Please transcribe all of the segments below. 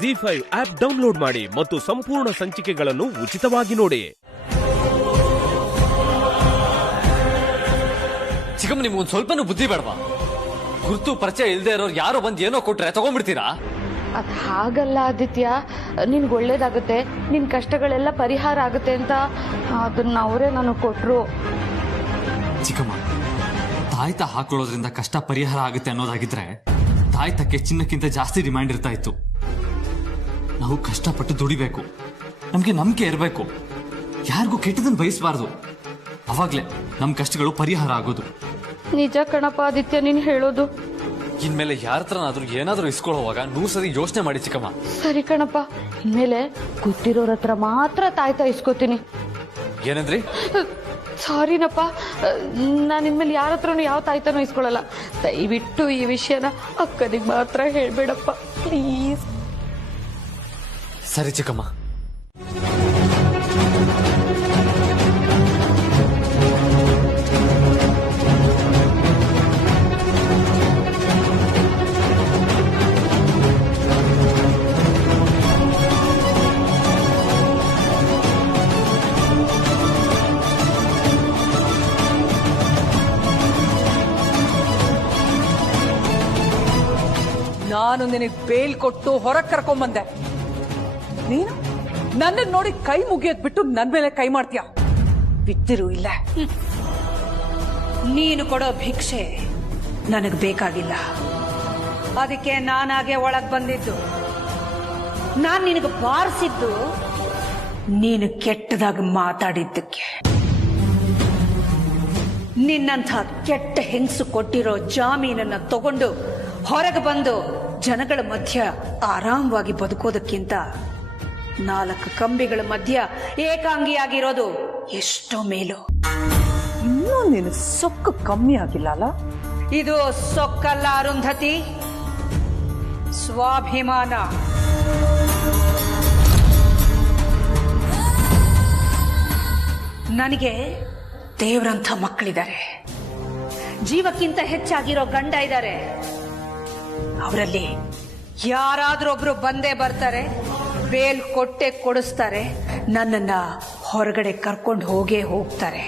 ZEE5 app download ಮಾಡಿ ಮತ್ತು ಸಂಪೂರ್ಣ ಸಂಚಿಕೆಗಳನ್ನು ಉಚಿತವಾಗಿ ನೋಡಿ. ಚಿಕ್ಕಮ್ಮ, ನಿಮ್ಗೊಂದು ಸ್ವಲ್ಪನೂ ಬುದ್ಧಿ ಬೇಡವಾ? ಗುರುತು ಪರಿಚಯ ಇಲ್ಲದೆ ಇರೋರು ಯಾರೋ ಬಂದು ಏನೋ ಕೊಟ್ರೆ ತಗೊಂಡ್ಬಿಡ್ತೀರಾ? ಅದು ಹಾಗಲ್ಲ ಆದಿತ್ಯ, ನಿನ್ಗೆ ಒಳ್ಳೇದಾಗುತ್ತೆ, ನಿನ್ ಕಷ್ಟಗಳೆಲ್ಲ ಪರಿಹಾರ ಆಗುತ್ತೆ ಅಂತ ಅದನ್ನ ಅವರೇ ನನಗೆ ಕೊಟ್ರು. ಚಿಕ್ಕಮ್ಮ, ತಾಯ್ತ ಹಾಕೊಳ್ಳೋದ್ರಿಂದ ಕಷ್ಟ ಪರಿಹಾರ ಆಗುತ್ತೆ ಅನ್ನೋದಾಗಿದ್ರೆ ತಾಯ್ತಕ್ಕೆ ಚಿನ್ನಕ್ಕಿಂತ ಜಾಸ್ತಿ ಡಿಮ್ಯಾಂಡ್ ಇರ್ತಾ ಇತ್ತು. ನಾವು ಕಷ್ಟಪಟ್ಟು ದುಡಿಬೇಕು, ನಮ್ಗೆ ನಂಬಿಕೆ ಇರಬೇಕು, ಯಾರಿಗೂ ಕೆಟ್ಟದನ್ನು ಬಯಸಬಾರ್ದು. ಅವಾಗ್ಲೇ ನಮ್ ಕಷ್ಟಗಳು ಪರಿಹಾರ ಆಗೋದು. ನಿಜ ಕಣಪ್ಪ ಆದಿತ್ಯ ನೀನ್ ಹೇಳೋದು. ಇನ್ಮೇಲೆ ಯಾರ ಹತ್ರನಾದ್ರೂ ಏನಾದ್ರೂ ಇಸ್ಕೊಳ್ಳೋವಾಗ 100 ಸರಿ ಯೋಚನೆ ಮಾಡಿ ಚಿಕ್ಕಮ್ಮ. ಸರಿ ಕಣಪ್ಪ, ಇನ್ಮೇಲೆ ಗೊತ್ತಿರೋರ ಹತ್ರ ಮಾತ್ರ ತಾಯ್ತಾ ಇಸ್ಕೋತೀನಿ. ಏನಂದ್ರಿ? ಸಾರಿನಪ್ಪ, ನಾನು ಇನ್ಮೇಲೆ ಯಾರ ಹತ್ರನೂ ಯಾವ ತಾಯ್ತಾನೂ ಇಸ್ಕೊಳ್ಳಲ್ಲ. ದಯವಿಟ್ಟು ಈ ವಿಷಯನ ಅಕ್ಕನಿಗೆ ಮಾತ್ರ ಹೇಳ್ಬೇಡಪ್ಪ ಪ್ಲೀಸ್. ಸರಿ ಚಿಕ್ಕಮ್ಮ. ನಾನು ನಿನಗೆ ಬೇಲ್ ಕೊಟ್ಟು ಹೊರಗೆ ಕರ್ಕೊಂಬಂದೆ. ನೀನು ನನ್ನ ನೋಡಿ ಕೈ ಮುಗಿಯೋದ್ ಬಿಟ್ಟು ನನ್ ಮೇಲೆ ಕೈ ಮಾಡ್ತೀಯ. ಬಿದ್ದಿರು ಇಲ್ಲ. ನೀನು ಕೊಡೋ ಭಿಕ್ಷೆ ನನಗ್ ಬೇಕಾಗಿಲ್ಲ. ಅದಕ್ಕೆ ನಾನಾಗೆ ಒಳಗ್ ಬಂದಿದ್ದು. ನಾನ್ ನಿನಗೆ ಬಾರಿಸಿದ್ದು ನೀನು ಕೆಟ್ಟದಾಗ ಮಾತಾಡಿದ್ದಕ್ಕೆ. ನಿನ್ನಂಥ ಕೆಟ್ಟ ಹೆಂಗಸು ಕೊಟ್ಟಿರೋ ಜಾಮೀನನ್ನ ತಗೊಂಡು ಹೊರಗೆ ಬಂದು ಜನಗಳ ಮಧ್ಯ ಆರಾಮವಾಗಿ ಬದುಕೋದಕ್ಕಿಂತ 4 ಕಂಬಿಗಳ ಮಧ್ಯ ಏಕಾಂಗಿಯಾಗಿರೋದು ಎಷ್ಟೋ ಮೇಲು. ಇನ್ನೂ ನಿನ್ನ ಸೊಕ್ಕು ಕಮ್ಮಿ ಆಗಿಲ್ಲ ಅಲ್ಲ? ಇದು ಸೊಕ್ಕಲ್ಲ ಅರುಂಧತಿ, ಸ್ವಾಭಿಮಾನ. ನನಗೆ ದೇವ್ರಂಥ ಮಕ್ಕಳಿದ್ದಾರೆ, ಜೀವಕ್ಕಿಂತ ಹೆಚ್ಚಾಗಿರೋ ಗಂಡ ಇದ್ದಾರೆ. ಅವರಲ್ಲಿ ಯಾರಾದ್ರೂ ಒಬ್ರು ಬಂದೇ ಬರ್ತಾರೆ, ಬೇಲ್ ಕೊಟ್ಟೆ ಕೊಡಿಸ್ತಾರೆ, ನನ್ನನ್ನ ಹೊರಗಡೆ ಕರ್ಕೊಂಡು ಹೋಗೇ ಹೋಗ್ತಾರೆ.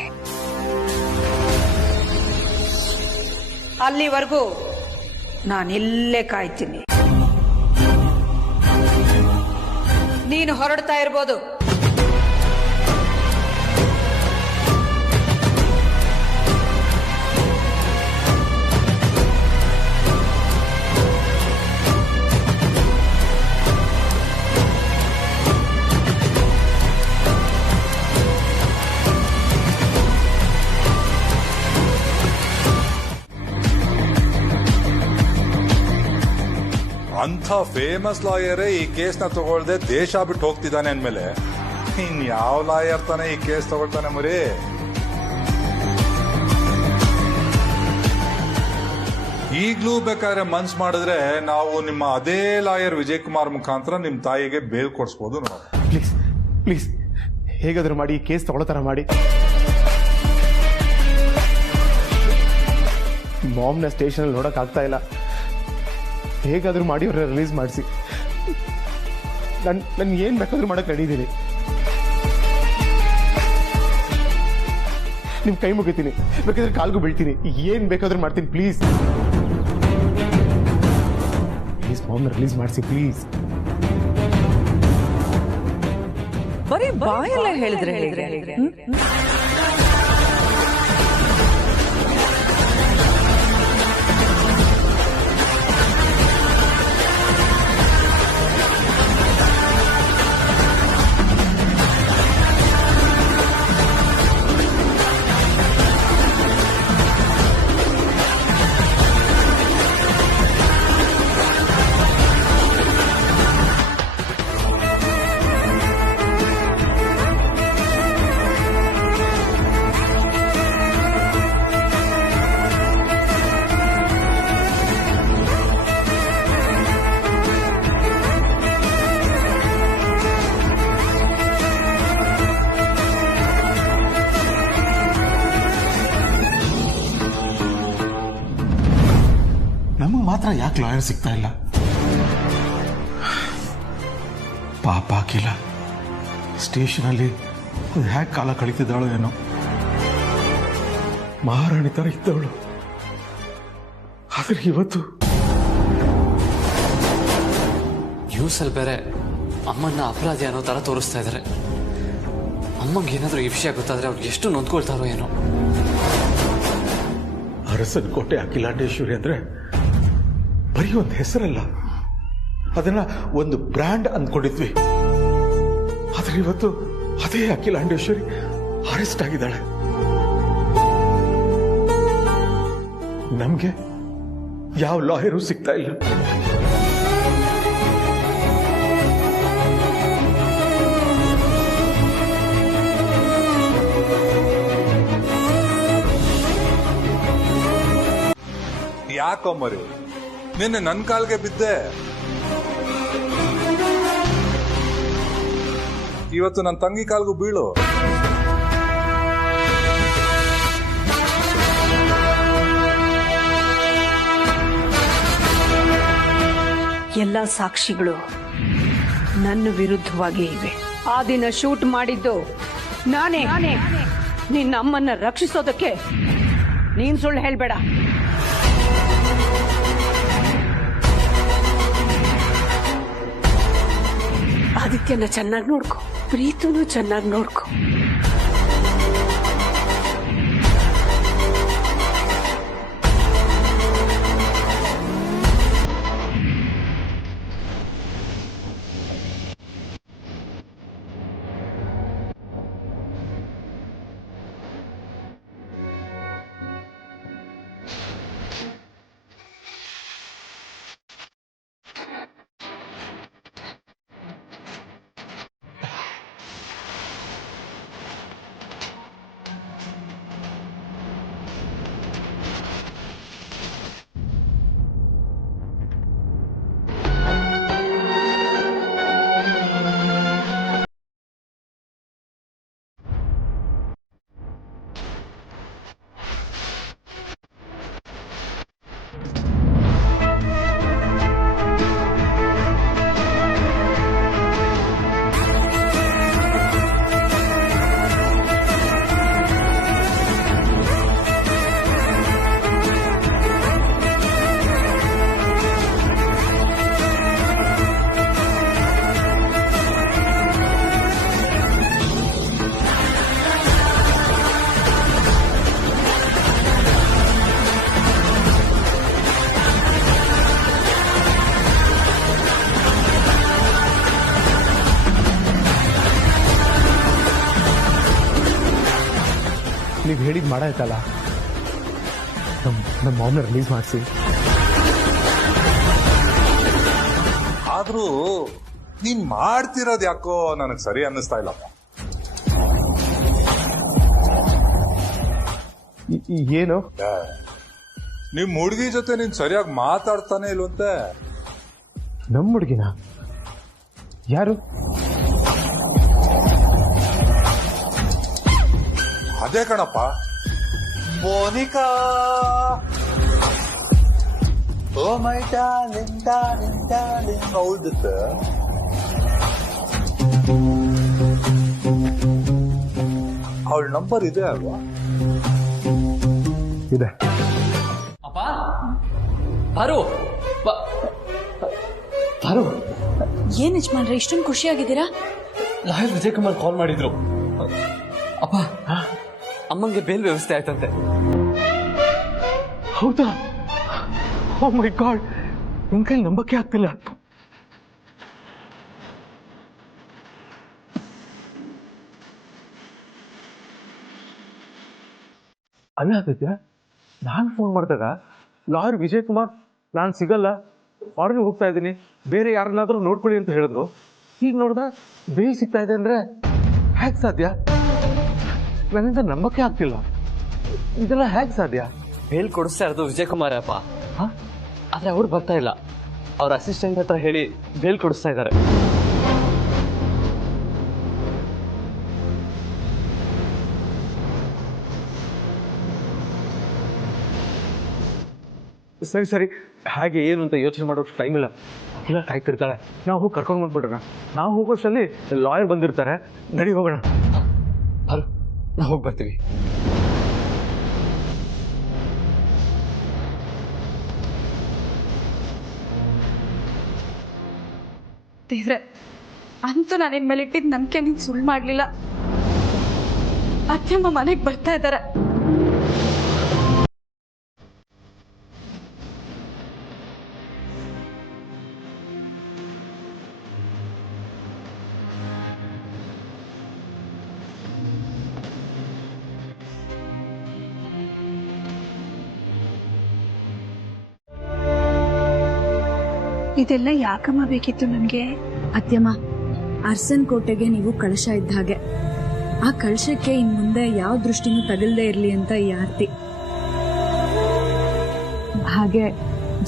ಅಲ್ಲಿವರೆಗೂ ನಾನಿಲ್ಲೇ ಕಾಯ್ತೀನಿ. ನೀನು ಹೊರಡ್ತಾ ಇರ್ಬೋದು. ಅಂಥ ಫೇಮಸ್ ಲಾಯರೇ ಈ ಕೇಸ್ನ ತಗೊಳ್ದೆ ದೇಶ ಬಿಟ್ಟು ಹೋಗ್ತಿದ್ದಾನೆ ಅಂದ್ಮೇಲೆ ಇನ್ ಯಾವ ಲಾಯರ್ ತಾನೆ ಈ ಕೇಸ್ ತಗೊಳ್ತಾನೆ ಮರಿ? ಈಗ್ಲೂ ಬೇಕಾದ್ರೆ ಮನ್ಸ್ ಮಾಡಿದ್ರೆ ನಾವು ನಿಮ್ಮ ಅದೇ ಲಾಯರ್ ವಿಜಯ್ ಕುಮಾರ್ ಮುಖಾಂತರ ನಿಮ್ ತಾಯಿಗೆ ಬೇಲ್ ಕೊಡಿಸ್ಬೋದು. ಪ್ಲೀಸ್ ಪ್ಲೀಸ್, ಹೇಗಾದ್ರೂ ಮಾಡಿ ಈ ಕೇಸ್ ತಗೊಳ್ಳೋ ತರ ಮಾಡಿ. ಮಾಮ್ನ ಸ್ಟೇಷನ್ ಅಲ್ಲಿ ನೋಡಕ್ ಆಗ್ತಾ ಇಲ್ಲ. ಹೇಗಾದ್ರೂ ಮಾಡಿ ಅವ್ರನ್ನ ರಿಲೀಸ್ ಮಾಡಿಸಿ. ನನ್ ಏನ್ ಬೇಕಾದ್ರೂ ಮಾಡಕ್ ನಡೀತೀನಿ. ನಿಮ್ ಕೈ ಮುಗಿತೀನಿ, ಬೇಕಾದ್ರೆ ಕಾಲ್ಗೂ ಬೀಳ್ತೀನಿ, ಏನ್ ಬೇಕಾದ್ರೂ ಮಾಡ್ತೀನಿ. ಪ್ಲೀಸ್ ಪ್ಲೀಸ್ ಮಾಮ್ನ ರಿಲೀಸ್ ಮಾಡಿಸಿ ಪ್ಲೀಸ್. ಬರೀ ಬಾಯಲ್ಲೇ ಹೇಳಿದ್ರೆ ನಮಗೆ ಮಾತ್ರ ಯಾಕೆ ಲಾಯರ್ ಸಿಗ್ತಾ ಇಲ್ಲ? ಪಾಪ ಅಖಿಲ ಸ್ಟೇಷನಲ್ಲಿ ಹ್ಯಾಕ್ ಕಾಲ ಕಳೀತಿದ್ದಾಳೋ ಏನೋ. ಮಹಾರಾಣಿ ಥರ ಇದ್ದವಳು, ಆದ್ರೆ ಇವತ್ತು ನ್ಯೂಸಲ್ಲಿ ಬೇರೆ ಅಮ್ಮನ್ನ ಅಪರಾಧಿ ಅನ್ನೋ ಥರ ತೋರಿಸ್ತಾ ಇದ್ದಾರೆ. ಅಮ್ಮಂಗೆ ಏನಾದರೂ ಈ ವಿಷಯ ಗೊತ್ತಾದ್ರೆ ಅವ್ರಿಗೆ ಎಷ್ಟು ನೊಂದ್ಕೊಳ್ತಾರೋ ಏನೋ. ಅರಸನ ಕೋಟೆ ಅಖಿಲಾಂಡೇಶ್ವರಿ ಅಂದ್ರೆ ಬರೀ ಒಂದು ಹೆಸರಲ್ಲ, ಅದನ್ನ ಒಂದು ಬ್ರ್ಯಾಂಡ್ ಅಂದ್ಕೊಂಡಿದ್ವಿ. ಆದ್ರೆ ಇವತ್ತು ಅದೇ ಅಖಿಲಾಂಡೇಶ್ವರಿ ಅರೆಸ್ಟ್ ಆಗಿದ್ದಾಳೆ. ನಮ್ಗೆ ಯಾವ ಲಾಯರು ಸಿಗ್ತಾ ಇಲ್ಲ. ಯಾಕೋ ಮರಿ, ನಿನ್ನೆ ನನ್ನ ಕಾಲ್ಗೆ ಬಿದ್ದೆ, ಇವತ್ತು ನನ್ನ ತಂಗಿ ಕಾಲ್ಗೂ ಬೀಳು. ಎಲ್ಲ ಸಾಕ್ಷಿಗಳು ನನ್ನ ವಿರುದ್ಧವಾಗಿ ಇವೆ. ಆ ದಿನ ಶೂಟ್ ಮಾಡಿದ್ದು ನಾನೇ. ನಿನ್ನ ಅಮ್ಮನ್ನ ರಕ್ಷಿಸೋದಕ್ಕೆ ನೀನ್ ಸುಳ್ಳು ಹೇಳ್ಬೇಡ. ಆದಿತ್ಯನ ಚೆನ್ನಾಗಿ ನೋಡ್ಕೊ, ಪ್ರೀತುನು ಚೆನ್ನಾಗಿ ನೋಡ್ಕೊ. ನೀವು ಹೇಳಿದ್ ಮಾಡಾಯ್ತಲ್ಲ, ನಮ್ಮ ಮಾಮ್ನ ರಿಲೀಸ್ ಮಾಡಿಸಿ. ಆದ್ರೂ ನೀನ್ ಮಾಡ್ತಿರೋದು ಯಾಕೋ ನನಗೆ ಸರಿ ಅನ್ನಿಸ್ತಾ ಇಲ್ಲಪ್ಪ. ಏನು? ನಿಮ್ ಹುಡುಗಿ ಜೊತೆ ನೀನ್ ಸರಿಯಾಗಿ ಮಾತಾಡ್ತಾನೆ ಇಲ್ವಂತೆ. ನಮ್ಮ ಹುಡುಗಿನ? ಯಾರು? ಅದೇ ಕಣಪ್ಪ, ಮೋನಿಕಾ. ಓ ಮೈ ಡಾರ್ಲಿಂಗ್ ಡಾರ್ಲಿಂಗ್ ಡಾರ್ಲಿಂಗ್. ಹೌದತ್ತೆ. ಅವಳ ನಂಬರ್ ಇದೆ ಅಲ್ವಾ? ಇದೆ. ಅಪ್ಪ ಬಾರು ಬಾರು. ಏನ್ ಯಜಮಾನ್ರೆ ಇಷ್ಟೊಂದು ಖುಷಿಯಾಗಿದ್ದೀರಾ? ಲಾಯರ್ ವಿಜಯ್ ಕುಮಾರ್ ಕಾಲ್ ಮಾಡಿದ್ರು. ಅಪ್ಪ ಅಮ್ಮಂಗೆ ಬೇಲ್ ವ್ಯವಸ್ಥೆ ಆಯ್ತಂತೆ. ಹೌದಾ? ಓ ಮೈ ಗಾಡ್, ನಿನ್ ಕೈಲಿ ನಂಬಕ್ಕೆ ಆಗ್ತಿಲ್ಲ. ಅಲ್ಲ ಆದಿತ್ಯ, ನಾನು ಫೋನ್ ಮಾಡಿದಾಗ ಲಾಯರ್ ವಿಜಯ್ ಕುಮಾರ್ ನಾನು ಸಿಗಲ್ಲ, ಹೊರಗೆ ಹೋಗ್ತಾ ಇದ್ದೀನಿ, ಬೇರೆ ಯಾರನ್ನಾದ್ರೂ ನೋಡ್ಕೊಳ್ಳಿ ಅಂತ ಹೇಳಿದ್ರು. ಈಗ ನೋಡ್ದ ಬೇಲ್ ಸಿಗ್ತಾ ಇದೆ ಅಂದ್ರೆ ಹೇಗೆ ಸಾಧ್ಯ? ನನ್ನಿಂದ ನಂಬಕ್ಕೆ ಆಗ್ತಿಲ್ಲ. ಇದೆಲ್ಲ ಹೇಗೆ ಸಾಧ್ಯ? ಬೇಲ್ ಕೊಡಿಸ್ತಾ ಇರೋದು ವಿಜಯ್ ಕುಮಾರ್ ಅಪ್ಪ. ಆದ್ರೆ ಅವ್ರು ಬರ್ತಾ ಇಲ್ಲ. ಅವ್ರ ಅಸಿಸ್ಟೆಂಟ್ ಹತ್ರ ಹೇಳಿ ಬೇಲ್ ಕೊಡಿಸ್ತಾ ಇದ್ದಾರೆ. ಸರಿ ಸರಿ, ಹಾಗೆ ಏನು ಅಂತ ಯೋಚನೆ ಮಾಡೋಷ್ಟು ಟೈಮ್ ಇಲ್ಲ. ಇಲ್ಲ ಕಾಯ್ತಿರ್ತಾಳೆ. ನಾವು ಹೋಗಿ ಕರ್ಕೊಂಡು ಬಂದ್ಬಿಡ್ರ. ನಾವು ಹೋಗೋಷ್ಟಲ್ಲಿ ಲಾಯರ್ ಬಂದಿರ್ತಾರೆ. ನಡಿ ಹೋಗೋಣ. ಅಲ್ಲ, ನಾವು ಹೋಗಿ ಬರ್ತೀವಿ. ದೇವ್ರೆ, ಅಂತೂ ನಾನು ಇನ್ಮೇಲೆ ಇಟ್ಟಿದ್ದು ನಂಬಿಕೆ ನೀನು ಸುಳ್ಳು ಮಾಡಲಿಲ್ಲ. ಅತ್ತೆಮ್ಮ ಮನೆಗೆ ಬರ್ತಾ ಇದ್ದಾರೆ. ಇದೆಲ್ಲ ಯಾಕಮ್ಮ ಬೇಕಿತ್ತು ನನಗೆ? ಅತ್ಯಮ್ಮ, ಅರ್ಸನ್ ಕೋಟೆಗೆ ನೀವು ಕಳಶ ಇದ್ದ ಹಾಗೆ. ಆ ಕಳಶಕ್ಕೆ ಇನ್ ಮುಂದೆ ಯಾವ ದೃಷ್ಟಿನೂ ತಗಲ್ದೇ ಇರಲಿ ಅಂತ ಈ ಆರ್ತಿ. ಹಾಗೆ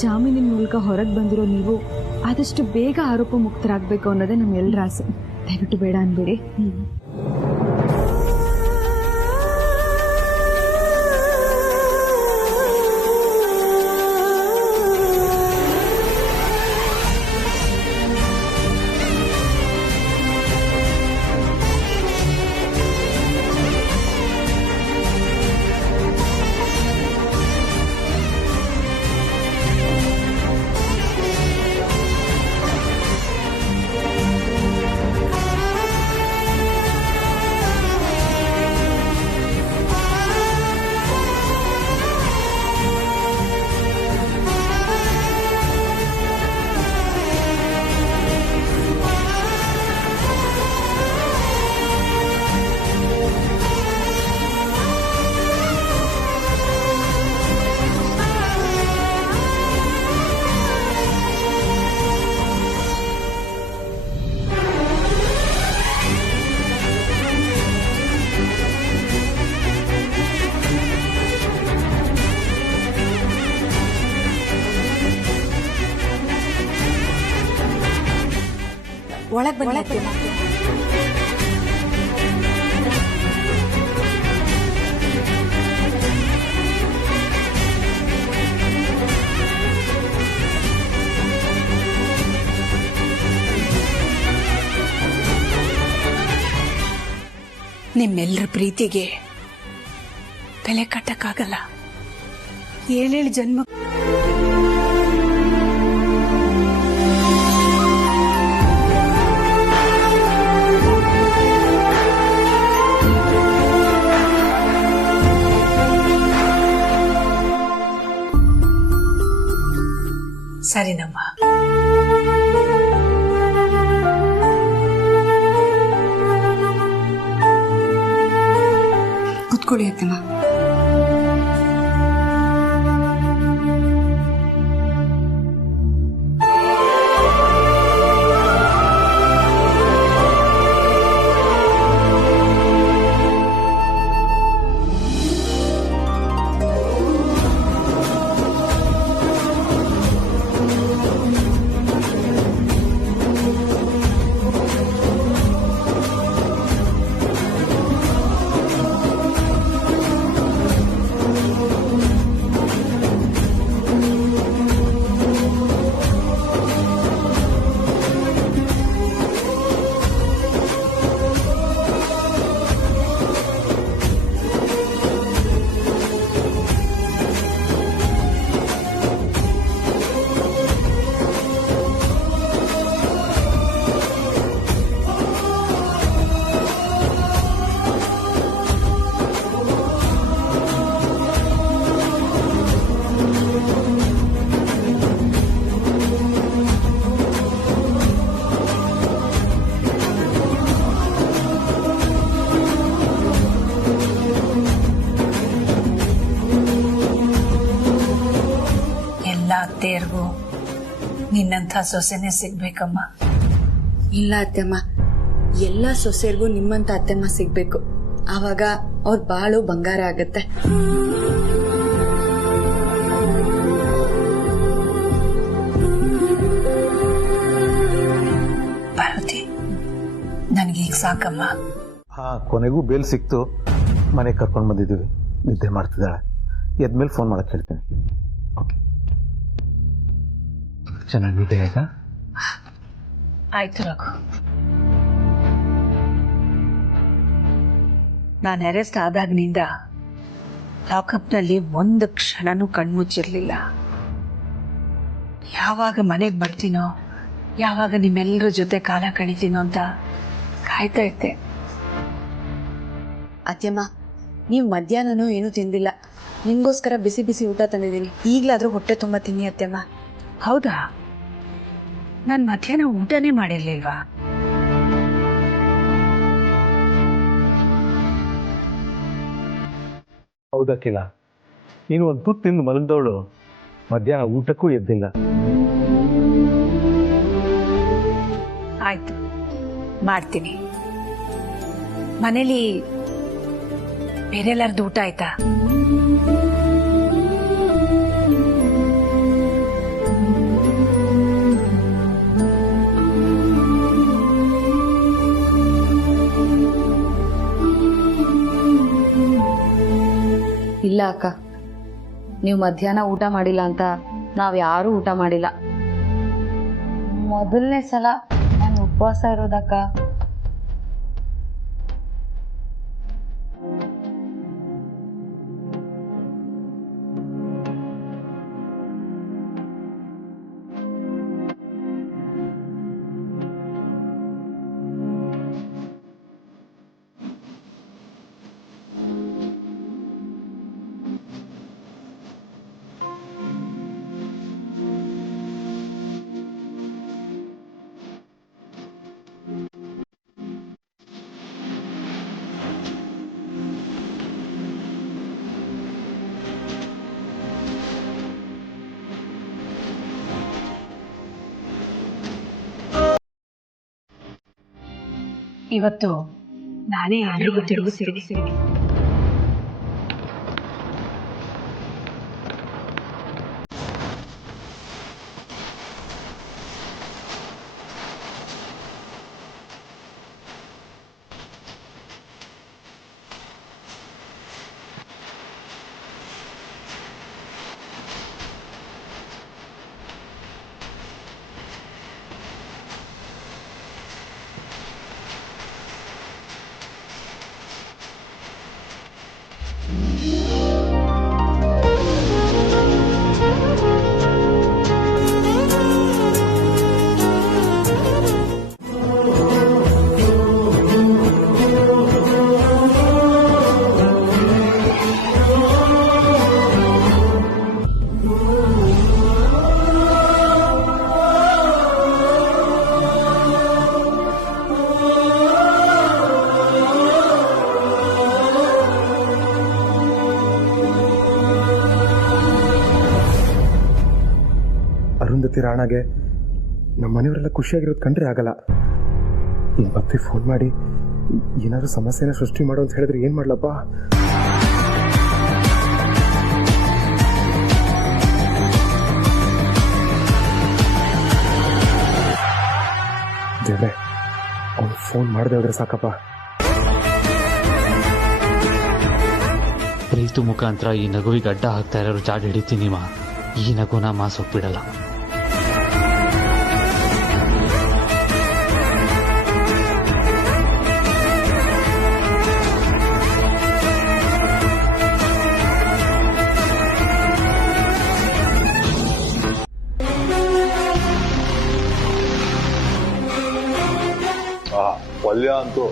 ಜಾಮೀನಿನ ಮೂಲಕ ಹೊರಗೆ ಬಂದಿರೋ ನೀವು ಆದಷ್ಟು ಬೇಗ ಆರೋಪ ಮುಕ್ತರಾಗಬೇಕು ಅನ್ನೋದೇ ನಮ್ಮೆಲ್ಲರ ಆಸೆ. ದಯವಿಟ್ಟು ಬೇಡ ಅನ್ಬೇಡಿ. ಒಳಗೆ ಬನ್ನಿ ಅತ್ಯಮ್ಮ. ನಿಮ್ಮೆಲ್ಲರ ಪ್ರೀತಿಗೆ ಬೆಲೆ ಕಟ್ಟಕ್ಕಾಗಲ್ಲ. 7 ಜನ್ಮ ಸರಿನಮ್ಮ. ಕುತ್ಕೊಳ್ಳಿ ಅತ್ತಮ್ಮ. ಅತ್ತೆಯರ್ಗೂ ನಿನ್ನಂಥ ಸೊಸೆನೇ ಸಿಗ್ಬೇಕಮ್ಮ. ಇಲ್ಲ ಅತ್ತೆಮ್ಮ, ಎಲ್ಲ ಸೊಸೆಯರ್ಗೂ ನಿಮ್ಮಂತ ಅತ್ತೆಮ್ಮ ಸಿಗ್ಬೇಕು. ಆವಾಗ ಅವ್ರ ಬಾಳು ಬಂಗಾರ ಆಗತ್ತೆ. ಪಾರ್ವತಿ, ನನಗೀಗ ಸಾಕಮ್ಮ. ಕೊನೆಗೂ ಬೇಲ್ ಸಿಕ್ತು. ಮನೆಗೆ ಕರ್ಕೊಂಡು ಬಂದಿದ್ದೀವಿ. ನಿದ್ದೆ ಮಾಡ್ತಿದ್ದಾಳೆ. ಎದ್ಮೇಲೆ ಫೋನ್ ಮಾಡಕ್ಕೆ ಹೇಳ್ತೀನಿ. ಚೆನ್ನಾಗಿ ನಿದ್ದೆ ಆಯ್ತಾ? ಆಯ್ತು ರಘು. ನಾನು ಅರೆಸ್ಟ್ ಆದಾಗಿನಿಂದ ಲಾಕಪ್ನಲ್ಲಿ ಒಂದು ಕ್ಷಣನೂ ಕಣ್ಮುಚ್ಚಿರ್ಲಿಲ್ಲ. ಯಾವಾಗ ಮನೆಗೆ ಬರ್ತೀನೋ, ಯಾವಾಗ ನಿಮ್ಮೆಲ್ಲರ ಜೊತೆ ಕಾಲ ಕಳಿತೀನೋ ಅಂತ ಕಾಯ್ತಾ ಇದ್ದೆ. ಅತ್ಯಮ್ಮ, ನೀವು ಮಧ್ಯಾಹ್ನನೂ ಏನೂ ತಿಂದಿಲ್ಲ. ನಿಮಗೋಸ್ಕರ ಬಿಸಿ ಬಿಸಿ ಊಟ ತಂದಿದ್ದೀನಿ. ಈಗಲಾದರೂ ಹೊಟ್ಟೆ ತುಂಬ ತಿನ್ನಿ ಅತ್ಯಮ್ಮ. ಹೌದಾ? ನಾನು ಮಧ್ಯಾಹ್ನ ಊಟನೇ ಮಾಡಿರ್ಲಿಲ್ವಾ? ಹೌದಕ್ಕಿಲ್ಲ, ನೀನು ಒಂದು ತುತ್ತು ತಿಂದು ಮಲಗಿದವಳು ಮಧ್ಯಾಹ್ನ ಊಟಕ್ಕೂ ಎದ್ದಿಲ್ಲ. ಆಯ್ತು, ಮಾಡ್ತೀನಿ. ಮನೇಲಿ ಬೇರೆ ಎಲ್ಲಾರ್ದು ಊಟ ಆಯ್ತಾ? ಇಲ್ಲ ಅಕ್ಕ, ನೀವು ಮಧ್ಯಾಹ್ನ ಊಟ ಮಾಡಿಲ್ಲ ಅಂತ ನಾವು ಯಾರೂ ಊಟ ಮಾಡಿಲ್ಲ. ಮೊದಲನೇ ಸಲ ನಾನು ಉಪವಾಸ ಇರೋದಕ್ಕ. ಇವತ್ತು ನಾನೇ ಆನೆಗೆ ತಿರುಗಿಸ್ತೀನಿ. ಅರುಂಧತಿ ರಾಣಾಗೆ ನಮ್ಮ ಮನೆಯವರೆಲ್ಲ ಖುಷಿಯಾಗಿರೋದು ಕಂಡ್ರೆ ಆಗಲ್ಲ. ನಿಮ್ಮ ಮತ್ತೆ ಫೋನ್ ಮಾಡಿ ಏನಾದರೂ ಸಮಸ್ಯೆನ ಸೃಷ್ಟಿ ಮಾಡು ಅಂತ ಹೇಳಿದ್ರೆ ಏನು ಮಾಡ್ಲಪ್ಪ? ದೇವ್ರೆ, ಅವ್ನು ಫೋನ್ ಮಾಡದೆ ಹೋದ್ರೆ ಸಾಕಪ್ಪ. ಪ್ರೀತು ಮುಖಾಂತರ ಈ ನಗುವಿಗೆ ಅಡ್ಡ ಹಾಕ್ತಾ ಇರೋರು ಜಾಡ್ ಹಿಡಿತೀನಿ ಮಾ. ಈ ನಗುನ ಮಾಸೋಗ್ಬಿಡಲ್ಲ. ಪಲ್ಯ ಅಂತೂ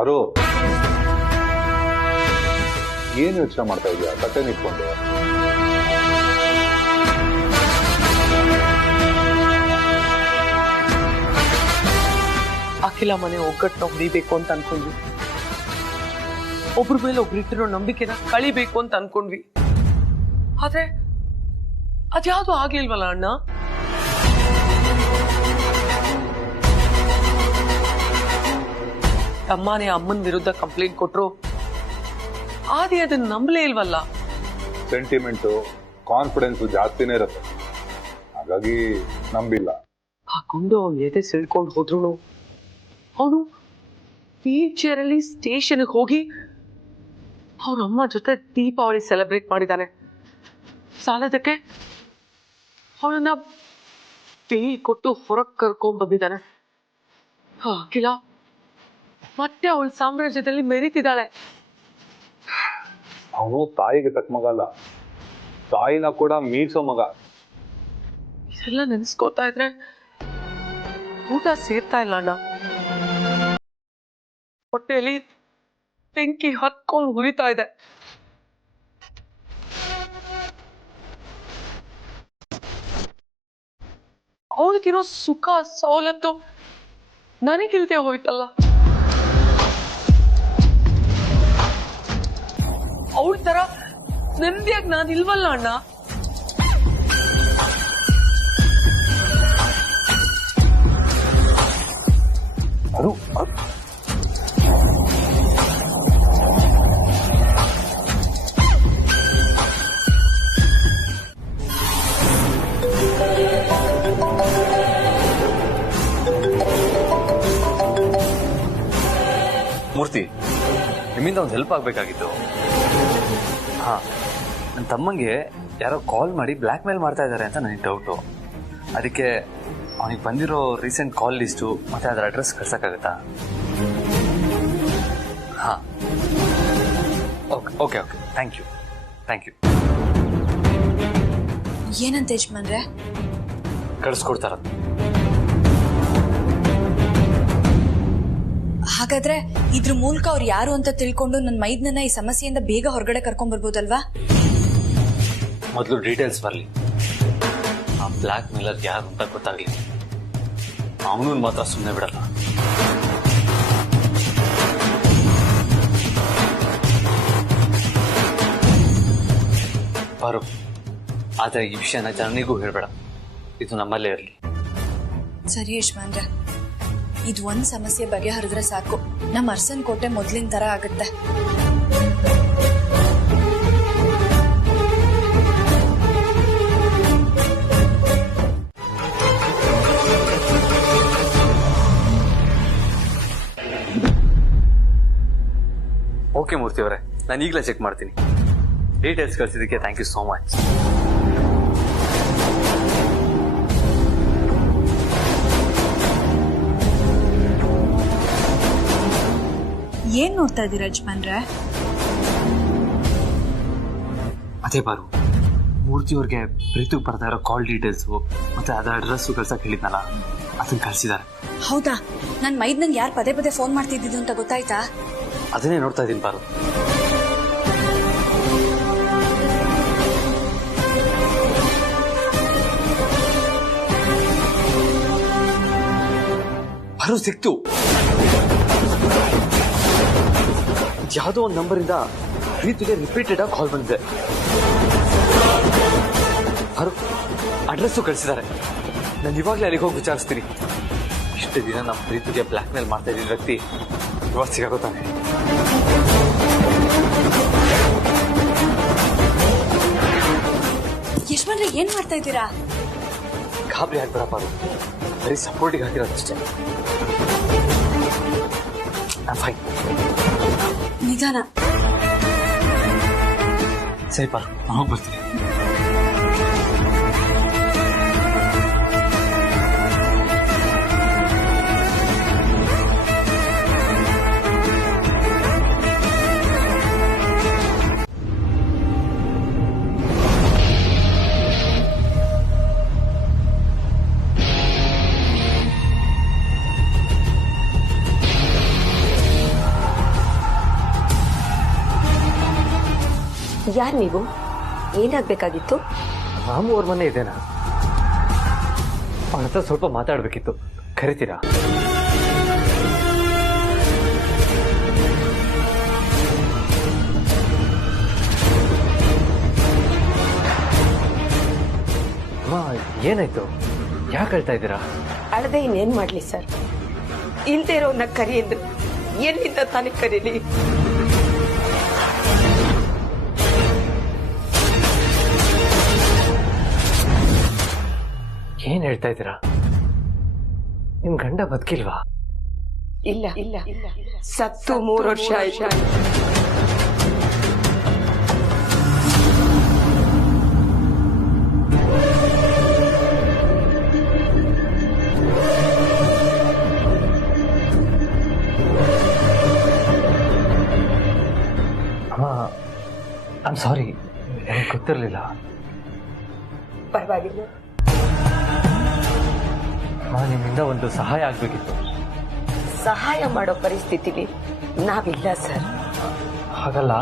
ಅರು ಏನು ಯೋಚನೆ ಮಾಡ್ತಾ ಇದೀಯ? ತಟ್ಟೆ ನಿಟ್ಕೊಂಡು ಅಖಿಲ ಮನೆ ಒಗ್ಗಟ್ಟನ್ನ ಹೊಡಿಬೇಕು ಅಂತ ಅನ್ಕೊಂಡ್ವಿ. ಒಬ್ರ ಮೇಲೆ ಒಬ್ರಿಟ್ಟಿರೋ ನಂಬಿಕೆನ ಕಳಿಬೇಕು ಅಂತ ಅನ್ಕೊಂಡ್ವಿ. ಆದ್ರೆ ಅದ್ಯಾವುದು ಆಗ್ಲಿಲ್ವಲ್ಲ ಅಣ್ಣ. ತಮ್ಮನೇ ಅಮ್ಮನ ವಿರುದ್ಧ ಕಂಪ್ಲೇಂಟ್ ಕೊಟ್ರು, ಆದಿ ಅದನ್ನ ನಂಬಲೇ ಇಲ್ವಲ್ಲ. ಸೆಂಟಿಮೆಂಟು ಕಾನ್ಫಿಡೆನ್ಸ್ ಜಾಸ್ತಿನೇ ಇರುತ್ತೆ, ಹಾಗಾಗಿ ನಂಬಿಲ್ಲ. ಆ ಗುಂಡು ಅವನ ಎದೆ ಸಿಳ್ಕೊಂಡು ಹೋದ್ರು ಅವನು ವೀಲ್ ಚೇರ್ ಅಲ್ಲಿ ಸ್ಟೇಷನ್ಗೆ ಹೋಗಿ ಅವ್ರ ಅಮ್ಮ ಜೊತೆ ದೀಪಾವಳಿ ಸೆಲೆಬ್ರೇಟ್ ಮಾಡಿದ್ದಾನೆ. ಸಾಲದಕ್ಕೆ ಅವಳನ್ನ ಬೇಯಿ ಕೊಟ್ಟು ಹೊರಗೆ ಕರ್ಕೊಂಡ್ ಬಂದಿದ್ದಾನೆ. ಅಖಿಲ ಮತ್ತೆ ಅವಳ ಸಾಮ್ರಾಜ್ಯದಲ್ಲಿ ಮೆರೀತಿದ್ದಾಳೆ. ಅವನು ತಾಯಿಗೆ ತಕ್ಕ ಮಗ ಅಲ್ಲ, ತಾಯಿನ ಕೂಡ ಮೀರ್ಸೋ ಮಗ. ಇದೆಲ್ಲ ನೆನೆಸ್ಕೋತಾ ಇದ್ರೆ ಊಟ ಸೇರ್ತಾ ಇಲ್ಲ ಅಣ್ಣ. ಹೊಟ್ಟೆಯಲ್ಲಿ ಬೆಂಕಿ ಹತ್ಕೊಂಡು ಉರಿತಾ ಇದೆ. ಅವಳಿಗಿರೋ ಸುಖ ಸವಲತ್ತು ನನಗಿಲ್ದೆ ಹೋಯ್ತಲ್ಲ. ಅವಳ ತರ ನೆಮ್ಮದಿಯಾಗಿ ನಾನು ಇಲ್ವಲ್ಲ ಅಣ್ಣ. ಅದು ಮೂರ್ತಿ, ನಿಮ್ಮಿಂದ ಒಂದು ಹೆಲ್ಪ್ ಆಗಬೇಕಾಗಿತ್ತು. ಹಾಂ, ನನ್ನ ತಮ್ಮಂಗೆ ಯಾರೋ ಕಾಲ್ ಮಾಡಿ ಬ್ಲ್ಯಾಕ್ ಮೇಲ್ ಮಾಡ್ತಾ ಇದ್ದಾರೆ ಅಂತ ನನಗೆ ಡೌಟು. ಅದಕ್ಕೆ ಅವನಿಗೆ ಬಂದಿರೋ ರೀಸೆಂಟ್ ಕಾಲ್ ಲಿಸ್ಟು ಮತ್ತು ಅದರ ಅಡ್ರೆಸ್ ಕಳ್ಸೋಕ್ಕಾಗತ್ತಾ? ಹಾಂ, okay okay okay, thank you. ಏನಂತ ಯಜಮಾನ್ರೆ? ಕಳಿಸ್ಕೊಡ್ತಾರ. ಹಾಗಾದ್ರೆ ಇದ್ರ ಮೂಲಕ ಅವ್ರು ಯಾರು ಅಂತ ತಿಳ್ಕೊಂಡು ನನ್ನ ಮೈದ್ನನ್ನ ಈ ಸಮಸ್ಯೆಯಿಂದ ಬೇಗ ಹೊರಗಡೆ ಕರ್ಕೊಂಡ್ ಬರ್ಬೋದಲ್ವಾ? ಮೊದಲು ಡೀಟೇಲ್ಸ್ ಬರಲಿ, ಆ ಬ್ಲ್ಯಾಕ್ ಮೇಲರ್ ಯಾರು ಅಂತ ಗೊತ್ತಾಗ್ಲಿ. ಅವನನ್ನು ಮಾತ್ರ ಸುಮ್ಮನೆ ಬಿಡಲ್ಲ. ಬಾರು, ಆದರೆ ಈ ವಿಷಯನ ಜನನಿಗೂ ಹೇಳ್ಬೇಡ, ಇದು ನಮ್ಮಲ್ಲೇ ಇರಲಿ. ಸರಿ ಯಜಮಾನ್ರೆ, ಇದು ಒಂದ್ ಸಮಸ್ಯೆ ಬಗೆಹರಿದ್ರೆ ಸಾಕು, ನಮ್ಮ ಅರ್ಸನ್ ಕೋಟೆ ಮೊದ್ಲಿನ ತರ ಆಗುತ್ತೆ. ಓಕೆ ಮೂರ್ತಿ ಅವರೇ, ನಾನು ಈಗಲೇ ಚೆಕ್ ಮಾಡ್ತೀನಿ. ಡೀಟೇಲ್ಸ್ ಕಳಿಸಿದ್ದಕ್ಕೆ ಥ್ಯಾಂಕ್ ಯು ಸೋ ಮಚ್. ಏನ್ ನೋಡ್ತಾ ಇದ್ದೀರಾ ಯಜಮಾನ್ರೆ? ಅದೇ ಬಾರು, ಮೂರ್ತಿಯವ್ರಿಗೆ ಪ್ರೀತಿಗೆ ಬರ್ತಾ ಇರೋ ಕಾಲ್ ಡೀಟೇಲ್ಸು ಮತ್ತೆ ಅದರ ಅಡ್ರೆಸ್ಸು ಕಳ್ಸಕ್ಕೆ ಹೇಳಿದ್ನಲ್ಲ, ಅದನ್ನ ಕಳಿಸಿದ್ದಾರೆ. ಹೌದಾ? ನನ್ ಮೈದ್ನಂಗೆ ಯಾರು ಪದೇ ಪದೇ ಫೋನ್ ಮಾಡ್ತಿದ್ದು ಅಂತ ಗೊತ್ತಾಯ್ತಾ? ಅದನ್ನೇ ನೋಡ್ತಾ ಇದ್ದೀನಿ ಬಾರು. ಬಾರು ಸಿಕ್ತು. ಯಾವುದೋ ಒಂದು ನಂಬರಿಂದ ಪ್ರೀತಿಗೆ ರಿಪೀಟೆಡ್ ಆಗಿ ಕಾಲ್ ಬಂದಿದೆ. ಅವರು ಅಡ್ರೆಸ್ಸು ಕಳಿಸಿದ್ದಾರೆ. ನಾನು ಇವಾಗಲೇ ಅಲ್ಲಿಗೆ ಹೋಗಿ ವಿಚಾರಿಸ್ತೀನಿ. ಇಷ್ಟು ದಿನ ನಮ್ಮ ಪ್ರೀತಿಗೆ ಬ್ಲ್ಯಾಕ್ ಮೇಲ್ ಮಾಡ್ತಾ ಇದ್ದ ವ್ಯಕ್ತಿ ಇವಾಗ ಸಿಗಾಗೋತಾನೆ. ಯಜಮಾನ್ರೆ, ಏನ್ ಮಾಡ್ತಾ ಇದ್ದೀರಾ? ಗಾಬರಿ ಆಗ್ಬೇಡಪ್ಪ, ಅದು ಬರೀ ಸಪೋರ್ಟಿಗೆ ಹಾಕಿರೋದಷ್ಟೇ. ಫೈನ್, ನಿಧಾನ. ಸರಿ ಪಾರು, ನಾನು ಹೋಗಿ ಬರ್ತೀನಿ. ಯಾರು ನೀವು? ಏನಾಗಬೇಕಾಗಿತ್ತು? ರಾಮು ಅವ್ರ ಮನೆ ಇದೆನಾ? ಅವನ ಹತ್ರ ಸ್ವಲ್ಪ ಮಾತಾಡಬೇಕಿತ್ತು, ಕರಿತೀರಾ? ಏನಾಯ್ತು? ಯಾಕೆ ಹೇಳ್ತಾ ಇದ್ದೀರಾ? ಅಳದೆ ಇನ್ನೇನ್ ಮಾಡ್ಲಿ ಸರ್? ಇಲ್ದೇ ಇರೋನ್ನ ಕರಿ ಎಂದು ಎಲ್ಲಿಂದ ತಾನೇ ಕರೀಲಿ? ಏನ್ ಹೇಳ್ತಾ ಇದ್ದೀರಾ? ನಿಮ್ ಗಂಡ ಬದುಕಿಲ್ವಾ? ಇಲ್ಲ, ಸತ್ತು 3 ವರ್ಷ ಆಯ್ತು. ಐಮ್ ಸಾರಿ, ನನಗೆ ಗೊತ್ತಿರಲಿಲ್ಲ. ಪರವಾಗಿಲ್ಲ. ನಿಮ್ಮಿಂದ ಒಂದು ಸಹಾಯ ಆಗಬೇಕಿತ್ತು. ಸಹಾಯ ಮಾಡೋ ಪರಿಸ್ಥಿತಿಲಿ ನಾವಿಲ್ಲ ಸರ್. ಹಾಗಲ್ಲ,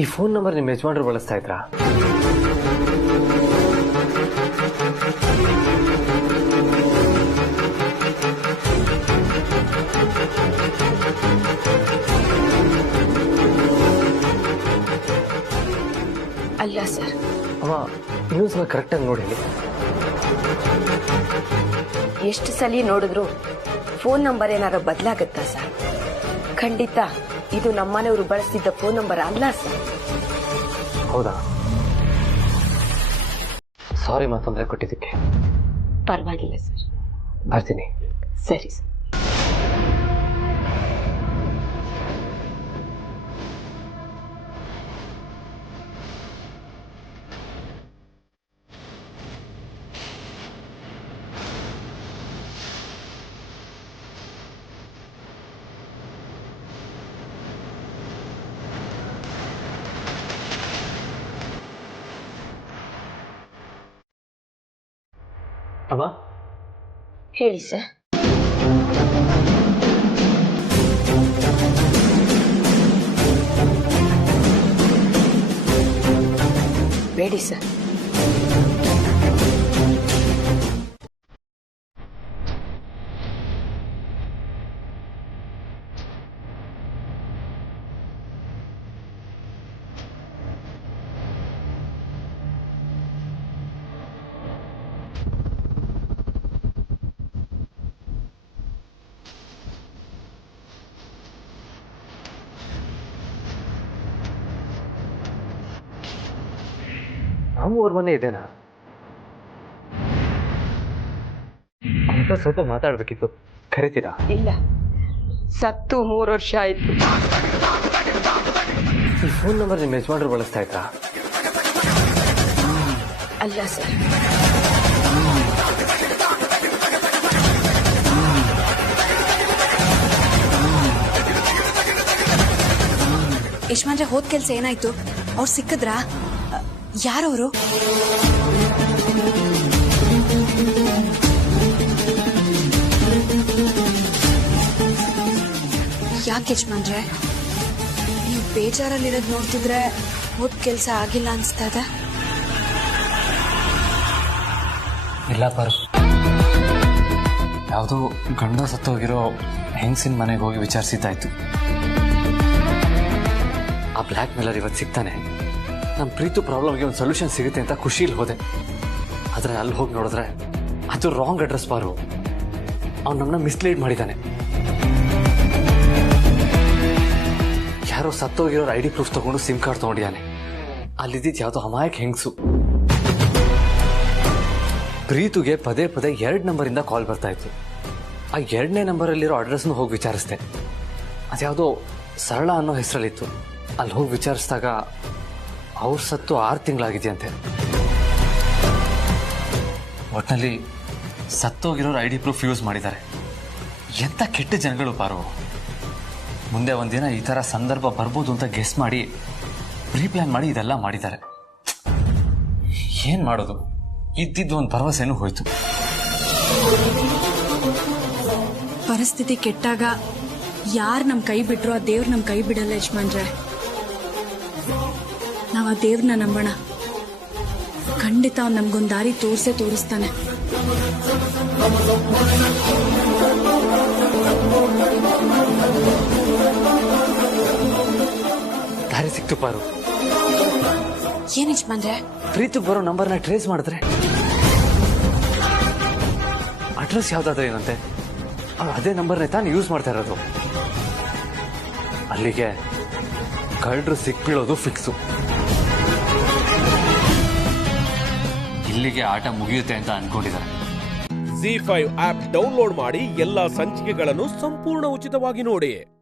ಈ ಫೋನ್ ನಂಬರ್ ನಿಮ್ಮ ಯಜಮಾನರು ಬಳಸ್ತಾ ಇದ್ರಾ? ಅಲ್ಲ ಸರ್. ಅಮ್ಮ, ಇನ್ನೊಂದ್ಸಲ ಕರೆಕ್ಟಾಗಿ ನೋಡಿ. ಎಷ್ಟು ಸಲ ನೋಡಿದ್ರು ಫೋನ್ ನಂಬರ್ ಏನಾದ್ರು ಬದಲಾಗತ್ತಾ ಸರ್? ಖಂಡಿತ ಇದು ನಮ್ಮನೆಯವರು ಬಳಸ್ತಿದ್ದ ಫೋನ್ ನಂಬರ್ ಅಲ್ಲ ಸರ್. ಹೌದಾ? ಸಾರಿ ತೊಂದರೆ ಕೊಟ್ಟಿದ್ದಕ್ಕೆ. ಪರವಾಗಿಲ್ಲ ಸರ್. ಬರ್ತೀನಿ. ಸರಿ ಸರ್. ಅಮ್ಮ, ಹೇಳಿ ಸರ್. ಬೇಡಿ ಸರ್. ನಾವು ಅವ್ರ ಮನೆ ಇದೇನಾ? ಅಂತ ಸ್ವಲ್ಪ ಮಾತಾಡ್ಬೇಕಿತ್ತು. ಕರಿತೀರಾ? ಇಲ್ಲ, ಸತ್ತು 3 ವರ್ಷ ಆಯ್ತು. ಈ ಫೋನ್ ನಂಬರ್ ನಿಮ್ಮ ಯಜಮಾನರು ಬಳಸ್ತಾ ಇದ್ರಾ? ಅಲ್ಲ ಸರ್. ಯಜಮಾನ್ರೆ, ಹೋದ್ ಕೆಲ್ಸ ಏನಾಯ್ತು? ಅವ್ರು ಸಿಕ್ಕಿದ್ರಾ? ಯಾರವರು? ಯಾಕೆ ಯಜಮಾನ್ರೆ ನೀವು ಬೇಜಾರಲ್ಲಿರೋದು ನೋಡ್ತಿದ್ರೆ ಹೋದ್ ಕೆಲ್ಸ ಆಗಿಲ್ಲ ಅನ್ಸ್ತಾ ಇದೆ? ಇಲ್ಲ ಪರು, ಯಾವುದೋ ಗಂಡ ಸತ್ತೋಗಿರೋ ಹೆಂಗಸಿನ ಮನೆಗೆ ಹೋಗಿ ವಿಚಾರಿಸಿದ್ದಾಯ್ತು. ಆ ಬ್ಲ್ಯಾಕ್ ಮೇಲರ್ ಇವತ್ತು ಸಿಗ್ತಾನೆ. ನಮ್ಮ ಪ್ರೀತು ಪ್ರಾಬ್ಲಮ್ಗೆ ಒಂದು ಸೊಲ್ಯೂಷನ್ ಸಿಗುತ್ತೆ ಅಂತ ಖುಷಿಲಿ ಹೋದೆ. ಆದರೆ ಅಲ್ಲಿ ಹೋಗಿ ನೋಡಿದ್ರೆ ಅದು ರಾಂಗ್ ಅಡ್ರೆಸ್ ಪಾರು. ಅವ್ನು ನಮ್ಮನ್ನ ಮಿಸ್ಲೀಡ್ ಮಾಡಿದ್ದಾನೆ. ಯಾರೋ ಸತ್ತೋಗಿರೋರು ID ಪ್ರೂಫ್ ತಗೊಂಡು ಸಿಮ್ ಕಾರ್ಡ್ ತೊಗೊಂಡಿದ್ದಾನೆ. ಅಲ್ಲಿದ್ದಿದ್ದು ಯಾವುದೋ ಅಮಾಯಕ ಹೆಂಗಸು. ಪ್ರೀತುಗೆ ಪದೇ ಪದೇ 2 ನಂಬರಿಂದ ಕಾಲ್ ಬರ್ತಾ ಇತ್ತು. ಆ 2ನೇ ನಂಬರಲ್ಲಿರೋ ಅಡ್ರೆಸ್ನು ಹೋಗಿ ವಿಚಾರಿಸ್ದೆ. ಅದ್ಯಾವುದೋ ಸರಳ ಅನ್ನೋ ಹೆಸರಲ್ಲಿತ್ತು. ಅಲ್ಲಿ ಹೋಗಿ ವಿಚಾರಿಸಿದಾಗ ಅವ್ರು ಸತ್ತು 6 ತಿಂಗಳಾಗಿದೆಯಂತೆ. ಒಟ್ಟಿನಲ್ಲಿ ಸತ್ತೋಗಿರೋರು ID ಪ್ರೂಫ್ ಯೂಸ್ ಮಾಡಿದ್ದಾರೆ. ಎಂಥ ಕೆಟ್ಟ ಜನಗಳು ಪಾರು. ಮುಂದೆ ಒಂದಿನ ಈ ಥರ ಸಂದರ್ಭ ಬರ್ಬೋದು ಅಂತ ಗೆಸ್ ಮಾಡಿ ಪ್ರೀ ಪ್ಲಾನ್ ಮಾಡಿ ಇದೆಲ್ಲ ಮಾಡಿದ್ದಾರೆ. ಏನು ಮಾಡೋದು? ಇದ್ದಿದ್ದು ಒಂದು ಭರವಸೆನೂ ಹೋಯ್ತು. ಪರಿಸ್ಥಿತಿ ಕೆಟ್ಟಾಗ ಯಾರು ನಮ್ಮ ಕೈ ಬಿಟ್ರು ಆ ದೇವ್ರು ನಮ್ಮ ಕೈ ಬಿಡಲ್ಲ ಯಜಮಾನ್ರೆ. ನಾವು ಆ ದೇವ್ರನ್ನ ನಂಬೋಣ. ಖಂಡಿತ ಅವ್ನು ನಮ್ಗೊಂದು ದಾರಿ ತೋರಿಸ್ತಾನೆ. ದಾರಿ ಸಿಕ್ತು ಪಾರು. ಏನ್ ಯಜಮಾನ್ರೆ? ಪ್ರೀತಿಗೆ ಬರೋ ನಂಬರ್ನ ಟ್ರೇಸ್ ಮಾಡಿದ್ರೆ ಅಡ್ರೆಸ್ ಯಾವ್ದಾದ್ರೆ ಏನಂತೆ ಅದೇ ನಂಬರ್ನೇ ತಾನು ಯೂಸ್ ಮಾಡ್ತಾ ಇರೋದು. ಅಲ್ಲಿಗೆ ಕಳ್ಳರು ಸಿಕ್ಬೀಳೋದು ಫಿಕ್ಸು. ಇಲ್ಲಿಗೆ ಆಟ ಮುಗಿಯುತ್ತೆ ಅಂತ ಅನ್ಕೊಂಡಿದ್ದಾರೆ. ZEE5 ಆಪ್ ಡೌನ್ಲೋಡ್ ಮಾಡಿ ಎಲ್ಲಾ ಸಂಚಿಕೆಗಳನ್ನು ಸಂಪೂರ್ಣ ಉಚಿತವಾಗಿ ನೋಡಿ.